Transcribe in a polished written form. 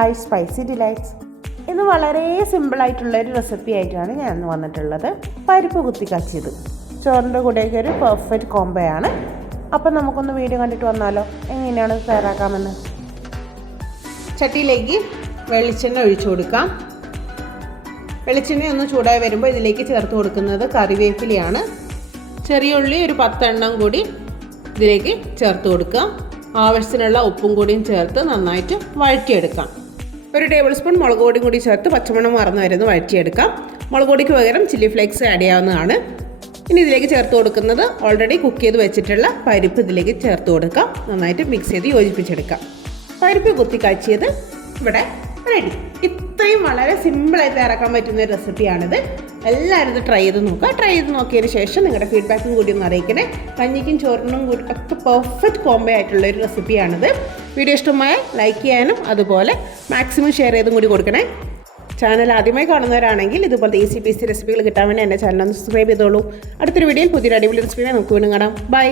I spicy delights. ഇത് വളരെ സിമ്പിളായിട്ടുള്ളൊരു റെസിപ്പി ആയിട്ടാണ് ഞാൻ ഇന്ന് വന്നിട്ടുള്ളത്. പരിപ്പ് കുത്തി കാച്ചിയത് ചോറിൻ്റെ കൂടെയൊക്കെ ഒരു പെർഫെക്റ്റ് കോംബോയാണ്. അപ്പം നമുക്കൊന്ന് വീഡിയോ കണ്ടിട്ട് വന്നാലോ, എങ്ങനെയാണ് തയ്യാറാക്കാമെന്ന്. ചട്ടിയിലേക്ക് വെളിച്ചെണ്ണ ഒഴിച്ചു കൊടുക്കാം. വെളിച്ചെണ്ണ ഒന്ന് ചൂടായി വരുമ്പോൾ ഇതിലേക്ക് ചേർത്ത് കൊടുക്കുന്നത് കറിവേപ്പിലയാണ്. ചെറിയ ഉള്ളി ഒരു 10 എണ്ണം കൂടി ഇതിലേക്ക് ചേർത്ത് കൊടുക്കുക. ആവശ്യത്തിനുള്ള ഉപ്പും കൂടിയും ചേർത്ത് നന്നായിട്ട് വഴറ്റിയെടുക്കാം. 1 ടേബിൾ സ്പൂൺ മുളക് പൊടിയും കൂടി ചേർത്ത് പച്ചമണം മറന്ന് വരുന്ന വഴറ്റിയെടുക്കാം. മുളക് പൊടിക്ക് പകരം ചില്ലി ഫ്ലേക്സ് ആഡ് ചെയ്യാവുന്നതാണ്. ഇനി ഇതിലേക്ക് ചേർത്ത് കൊടുക്കുന്നത് ഓൾറെഡി കുക്ക് ചെയ്ത് വെച്ചിട്ടുള്ള പരിപ്പ് ഇതിലേക്ക് ചേർത്ത് കൊടുക്കാം. നന്നായിട്ട് മിക്സ് ചെയ്ത് യോജിപ്പിച്ചെടുക്കാം. പരിപ്പ് കുത്തി കാച്ചിയത് ഇവിടെ റെഡി. ഇത്രയും വളരെ സിമ്പിളായി തയ്യാറാക്കാൻ പറ്റുന്ന ഒരു റെസിപ്പിയാണിത്. എല്ലാവരും ഇത് ട്രൈ ചെയ്ത് നോക്കുക. ട്രൈ ചെയ്ത് നോക്കിയതിന് ശേഷം നിങ്ങളുടെ ഫീഡ്ബാക്കും കൂടി ഒന്ന് അറിയിക്കണേ. കഞ്ഞിക്കും ചോറിനും കൂടി ഒക്കെ പെർഫെക്റ്റ് കോംബോ ആയിട്ടുള്ള ഒരു റെസിപ്പിയാണിത്. വീഡിയോ ഇഷ്ടമായ ലൈക്ക് ചെയ്യാനും അതുപോലെ മാക്സിമം ഷെയർ ചെയ്തും കൂടി കൊടുക്കണേ. ചാനൽ ആദ്യമായി കാണുന്നവരാണെങ്കിൽ ഇതുപോലത്തെ ഈസി പീസി റെസിപ്പികൾ കിട്ടാൻ വേണ്ടി എൻ്റെ ചാനൽ ഒന്ന് സബ്സ്ക്രൈബ് ചെയ്തോളൂ. അടുത്തൊരു വീഡിയോയിൽ പുതിയൊരു അടിപൊളി റെസിപ്പിയെ നമുക്ക് വീണ്ടും കാണാം. ബൈ.